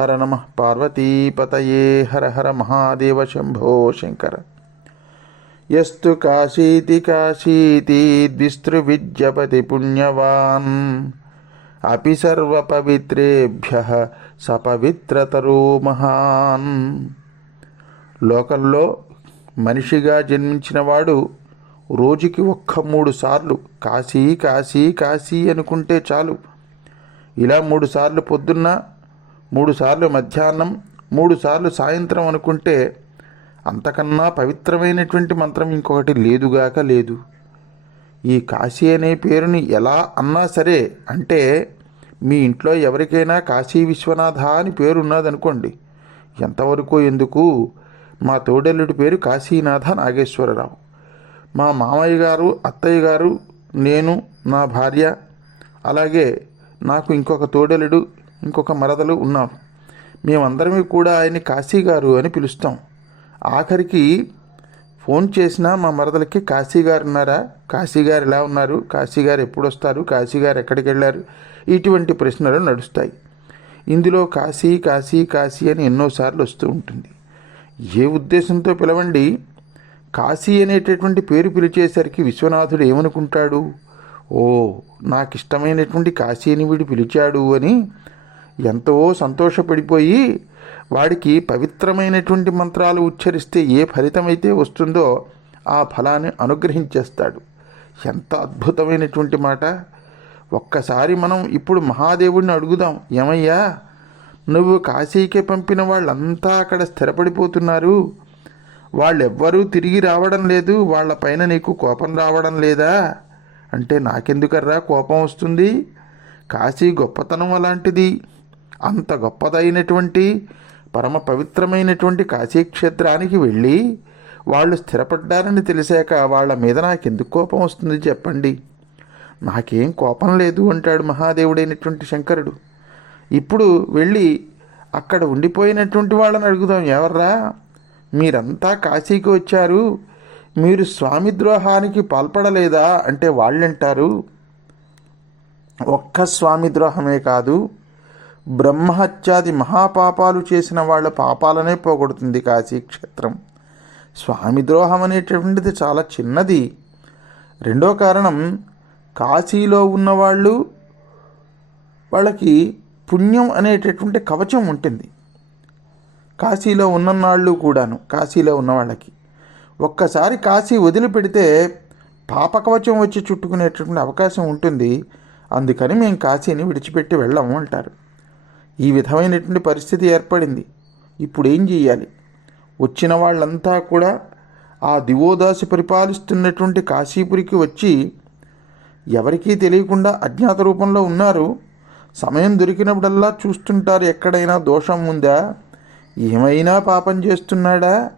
హర నమ పార్వతీపతయే హర హర మహాదేవ శంభో శంకర. యస్తు కాశీతి కాశీతి ద్విస్తృవిద్యపతి పుణ్యవాన్. అపి సర్వపవిత్రేభ్య సపవిత్రతరో మహాన్. లోకంలో మనిషిగా జన్మించినవాడు రోజుకి ఒక్క మూడు సార్లు కాశీ కాశీ కాశీ అనుకుంటే చాలు. ఇలా మూడు సార్లు పొద్దున్న మూడుసార్లు మధ్యాహ్నం మూడుసార్లు సాయంత్రం అనుకుంటే అంతకన్నా పవిత్రమైనటువంటి మంత్రం ఇంకొకటి లేదుగాక లేదు. ఈ కాశీ అనే పేరుని ఎలా అన్నా సరే అంటే మీ ఇంట్లో ఎవరికైనా కాశీ విశ్వనాథ అని పేరు ఉన్నదనుకోండి. ఎంతవరకు ఎందుకు? మా తోడెల్లుడి పేరు కాశీనాథ నాగేశ్వరరావు. మా మామయ్య గారు అత్తయ్య గారు నేను నా భార్య అలాగే నాకు ఇంకొక తోడెలుడు ఇంకొక మరదలు ఉన్నారు. మేమందరమే కూడా ఆయన్ని కాశీ గారు అని పిలుస్తాం. ఆఖరికి ఫోన్ చేసినా మా మరదలకి కాశీ గారు ఉన్నారా? కాశీ గారు ఎలా ఉన్నారు? కాశీ గారు ఎప్పుడు వస్తారు కాశీ గారు ఎక్కడికి వెళ్ళారు? ఇటువంటి ప్రశ్నలు నడుస్తాయి. ఇందులో కాశీ కాశీ కాశీ అని ఎన్నోసార్లు వస్తూ ఉంటుంది. ఏ ఉద్దేశంతో పిలవండి? కాశీ అనేటటువంటి పేరు పిలిచేసరికి విశ్వనాథుడు ఏమనుకుంటాడు? ఓ నాకు ఇష్టమైనటువంటి కాశీని వీడు పిలిచాడు అని ఎంతో సంతోషపడిపోయి వాడికి పవిత్రమైనటువంటి మంత్రాలు ఉచ్చరిస్తే ఏ ఫలితమైతే వస్తుందో ఆ ఫలాన్ని అనుగ్రహించేస్తాడు. ఎంత అద్భుతమైనటువంటి మాట. ఒక్కసారి మనం ఇప్పుడు మహాదేవుడిని అడుగుదాం ఏమయ్యా నువ్వు కాశీకే పంపిన వాళ్ళంతా అక్కడ స్థిరపడిపోతున్నారు. వాళ్ళెవ్వరూ తిరిగి రావడం లేదు వాళ్ళపైన నీకు కోపం రావడం లేదా? అంటే నాకెందుకర్రా కోపం వస్తుంది? కాశీ గొప్పతనం అలాంటిది. అంత గొప్పదైనటువంటి పరమ పవిత్రమైనటువంటి కాశీక్షేత్రానికి వెళ్ళి వాళ్ళు స్థిరపడ్డారని తెలిసాక వాళ్ళ మీద నాకెందుకు కోపం వస్తుంది చెప్పండి. నాకేం కోపం లేదు అంటాడు మహాదేవుడైనటువంటి శంకరుడు. ఇప్పుడు వెళ్ళి అక్కడ ఉండిపోయినటువంటి వాళ్ళని అడుగుదాం ఎవర్రా? మీరంతా కాశీకి వచ్చారు. మీరు స్వామి ద్రోహానికి పాల్పడలేదా? అంటే వాళ్ళంటారు. ఒక్క స్వామి ద్రోహమే కాదు బ్రహ్మహత్యాది మహాపాపాలు చేసిన వాళ్ళ పాపాలనే పోగొడుతుంది కాశీక్షేత్రం. స్వామి ద్రోహం అనేటటువంటిది చాలా చిన్నది. రెండో కారణం కాశీలో ఉన్నవాళ్ళు వాళ్ళకి పుణ్యం అనేటటువంటి కవచం ఉంటుంది. కాశీలో ఉన్ననాళ్ళు కూడాను కాశీలో ఉన్న వాళ్ళకి. ఒక్కసారి కాశీ వదిలిపెడితే పాపకవచం వచ్చి చుట్టుకునేటటువంటి అవకాశం ఉంటుంది. అందుకని మేము కాశీని విడిచిపెట్టి వెళ్ళాము అంటారు. ఈ విధమైనటువంటి పరిస్థితి ఏర్పడింది. ఇప్పుడు ఏం చేయాలి వచ్చిన వాళ్ళంతా కూడా ఆ దివోదాసి పరిపాలిస్తున్నటువంటి కాశీపురికి వచ్చి ఎవరికీ తెలియకుండా అజ్ఞాత రూపంలో ఉన్నారు. సమయం దొరికినప్పుడల్లా చూస్తుంటారు ఎక్కడైనా దోషం ఉందా? ఏమైనా పాపం చేస్తున్నాడా?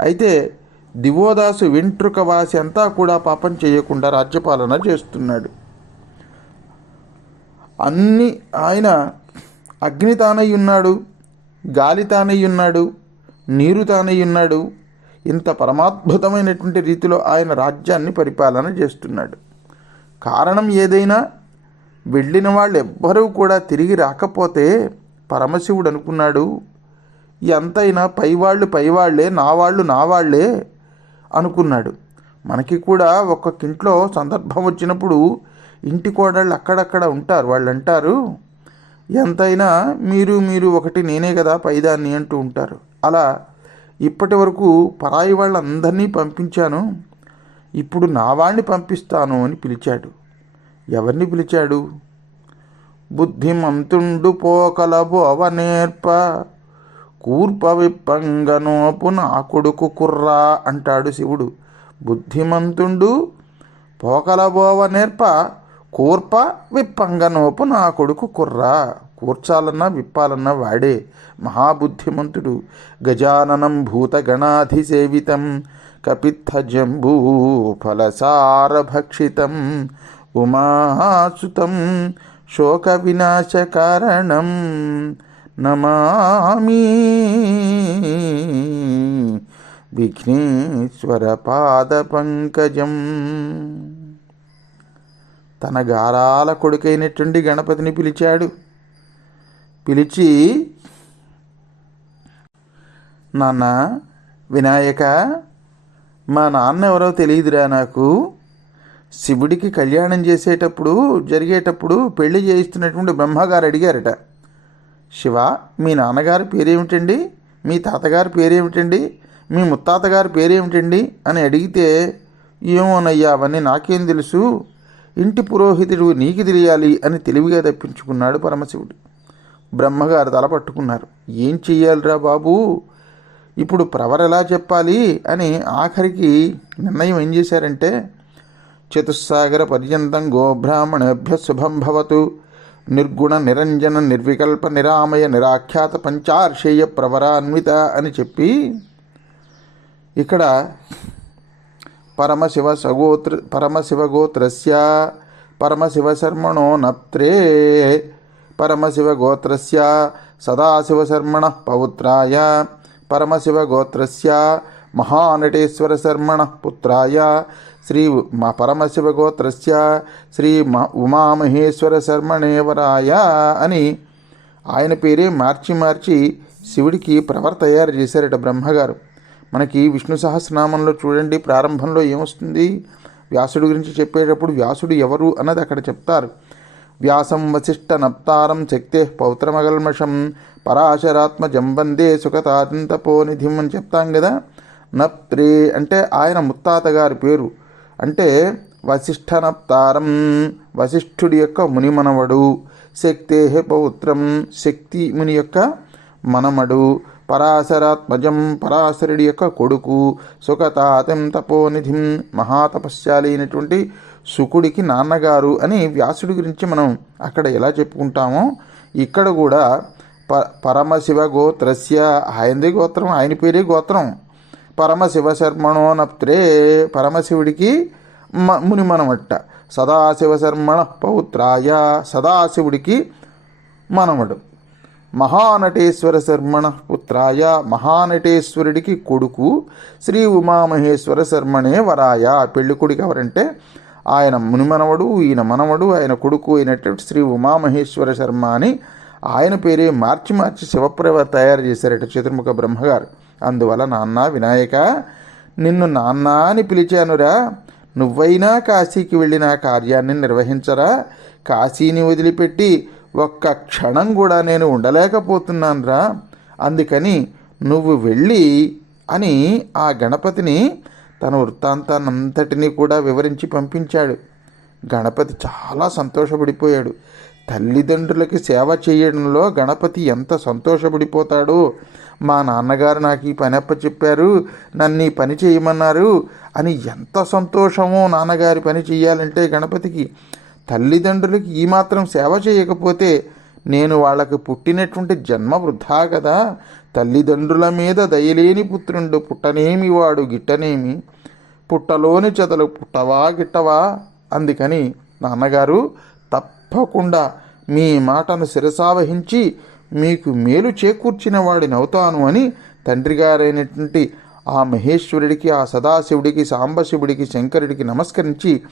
అయితే దివోదాసు వెంట్రుక వాసి అంతా కూడా పాపం చేయకుండా రాజ్యపాలన చేస్తున్నాడు. అన్ని ఆయన అగ్ని తానై ఉన్నాడు గాలి తానై ఉన్నాడు నీరు తానై ఉన్నాడు ఇంత పరమాద్భుతమైనటువంటి రీతిలో ఆయన రాజ్యాన్ని పరిపాలన చేస్తున్నాడు. కారణం ఏదైనా వెళ్ళిన వాళ్ళు ఎవ్వరూ కూడా తిరిగి రాకపోతే పరమశివుడు అనుకున్నాడు ఎంతైనా పైవాళ్ళు పైవాళ్ళే నా వాళ్ళు నా వాళ్ళే అనుకున్నాడు. మనకి కూడా ఒక్కొక్కింట్లో సందర్భం వచ్చినప్పుడు ఇంటి కోడళ్ళు అక్కడక్కడ ఉంటారు వాళ్ళు అంటారు ఎంతైనా మీరు మీరు ఒకటి నేనే కదా పైదాన్ని అంటూ ఉంటారు. అలా ఇప్పటి వరకు పరాయి వాళ్ళందరినీ పంపించాను. ఇప్పుడు నా వాణ్ణి పంపిస్తాను అని పిలిచాడు. ఎవరిని పిలిచాడు? బుద్ధిమంతుండు పోకలబు అవనేర్ప కూర్ప విప్పంగనోపు నా కొడుకు కుర్రా అంటాడు శివుడు. బుద్ధిమంతుండు పోకలబోవ నేర్ప కూర్ప విప్పంగనోపు నా కొడుకు కుర్రా. కూర్చాలన్నా విప్పాలన్నా వాడే మహాబుద్ధిమంతుడు. గజాననం భూతగణాధిసేవితం. కపిత్థ జంబూ ఫలసారభక్షితం. ఉమాసుతం శోక వినాశకారణం నమామి. విఘ్నేశ్వర పాద పంకజం తన గారాల కొడుకైనటువంటి గణపతిని పిలిచాడు. పిలిచి నాన్న వినాయక మా నాన్న ఎవరో తెలియదురా నాకు. శివుడికి కళ్యాణం చేసేటప్పుడు జరిగేటప్పుడు పెళ్ళి చేయిస్తున్నటువంటి బ్రహ్మగారు అడిగారట. శివ మీ నాన్నగారి పేరేమిటండి? మీ తాతగారి పేరేమిటండి? మీ ముత్తాతగారి పేరేమిటండి? అని అడిగితే ఏమోనయ్యా అవన్నీ నాకేం తెలుసు. ఇంటి పురోహితుడు నీకు తెలియాలి అని తెలివిగా తప్పించుకున్నాడు పరమశివుడు. బ్రహ్మగారు తల పట్టుకున్నారు. ఏం చెయ్యాలిరా బాబు? ఇప్పుడు ప్రవర్ ఎలా చెప్పాలి అని ఆఖరికి నిర్ణయం ఏం చేశారంటే చతుస్సాగర పర్యంతం గోబ్రాహ్మణేభ్య శుభం భవతు నిర్గుణ నిరంజన నిర్వికల్ప నిరామయ నిరాఖ్యాత పంచార్షేయ ప్రవరాన్విత అని చెప్పి ఇక్కడ పరమశివ సగోత్ర పరమశివగోత్రస్య పరమశివశర్మణో నప్త్రే పరమశివగోత్రస్య సదాశివశర్మణ పౌత్రాయ పరమశివగోత్రస్య మహానటేశ్వరశర్మణ పుత్రాయ శ్రీ మ పరమశివగోత్రస్య శ్రీ మ ఉమామహేశ్వరశర్మణేవరాయ అని ఆయన పేరే మార్చి మార్చి శివుడికి ప్రవర్ తయారు చేశారట బ్రహ్మగారు. మనకి విష్ణు సహస్రనామంలో చూడండి ప్రారంభంలో ఏమొస్తుంది? వ్యాసుడి గురించి చెప్పేటప్పుడు వ్యాసుడు ఎవరు అన్నది అక్కడ చెప్తారు. వ్యాసం వశిష్ట నప్తారం శక్తే పౌత్రమగల్మషం పరాశరాత్మ జంబందే సుఖతాతంతపోనిధిం అని చెప్తాం కదా. నప్త్రే అంటే ఆయన ముత్తాత గారి పేరు. అంటే వశిష్ఠ నప్తారం వశిష్ఠుడి యొక్క మునిమనవడు శక్తే పౌత్రం శక్తి ముని యొక్క మనమడు పరాశరాత్మజం పరాశరుడి యొక్క కొడుకు. సుఖతాతం తపోనిధిం మహాతపస్యాలి అయినటువంటి సుకుడికి నాన్నగారు అని వ్యాసుడి గురించి మనం అక్కడ ఎలా చెప్పుకుంటామో ఇక్కడ కూడా ప పరమశివ గోత్రస్య ఆయనదే గోత్రం ఆయన పేరే గోత్రం. పరమశివ శర్మణో నప్త్రే పరమశివుడికి మ మునిమనమట్ట. సదాశివ శర్మణ పౌత్రాయ సదాశివుడికి మనవడు. మహానటేశ్వర శర్మణ పుత్రాయ మహానటేశ్వరుడికి కొడుకు శ్రీ ఉమామహేశ్వర శర్మణే వరాయ. పెళ్ళికొడుకు ఎవరంటే ఆయన మునిమనవడు ఈయన మనవడు ఆయన కొడుకు అయినటువంటి శ్రీ ఉమామహేశ్వర శర్మ అని ఆయన పేరే మార్చి మార్చి శివప్రభ తయారు చేశారట చతుర్ముఖ బ్రహ్మగారు. అందువల్ల నాన్న వినాయక నిన్ను నాన్న అని పిలిచానురా. నువ్వైనా కాశీకి వెళ్ళిన కార్యాన్ని నిర్వహించరా. కాశీని వదిలిపెట్టి ఒక్క క్షణం కూడా నేను ఉండలేకపోతున్నానురా. అందుకని నువ్వు వెళ్ళి అని ఆ గణపతిని తన వృత్తాంతాన్నంతటినీ కూడా వివరించి పంపించాడు. గణపతి చాలా సంతోషపడిపోయాడు. తల్లిదండ్రులకి సేవ చేయడంలో గణపతి ఎంత సంతోషపడిపోతాడో? మా నాన్నగారు నాకు ఈ పని అప్ప చెప్పారు. నన్ను ఈ పని చేయమన్నారు అని ఎంత సంతోషమో నాన్నగారి పని చేయాలంటే గణపతికి తల్లిదండ్రులకి ఈ మాత్రం సేవ చేయకపోతే నేను వాళ్ళకు పుట్టినటువంటి జన్మ వృధా కదా. తల్లిదండ్రుల మీద దయలేని పుత్రుండు పుట్టనేమి వాడు గిట్టనేమి? పుట్టలోని చెదలు పుట్టవా గిట్టవా? అందుకని నాన్నగారు తప్పకుండా మీ మాటను శిరసావహించి మీకు మేలు చేకూర్చిన వాడిని అవుతాను అని తండ్రి గారైనటువంటి ఆ మహేశ్వరుడికి ఆ సదాశివుడికి సాంబశివుడికి శంకరుడికి నమస్కరించి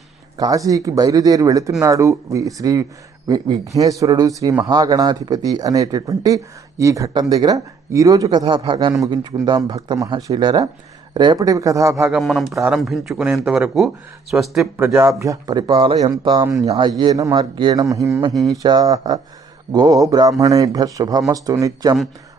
కాశీకి బయలుదేరి వెళుతున్నాడు వి- శ్రీ వి- విఘ్నేశ్వరుడు శ్రీ మహాగణాధిపతి అనేటటువంటి ఈ ఘట్టం దగ్గర. ఈరోజు కథాభాగాన్ని ముగించుకుందాం భక్త మహాశైలారా. రేపటి కథాభాగం మనం ప్రారంభించుకునేంత వరకు స్వస్తి ప్రజాభ్య పరిపాలయంతాం న్యాయేన మార్గేణ మహిమహీషా గో బ్రాహ్మణేభ్య శుభమస్తు నిత్యం.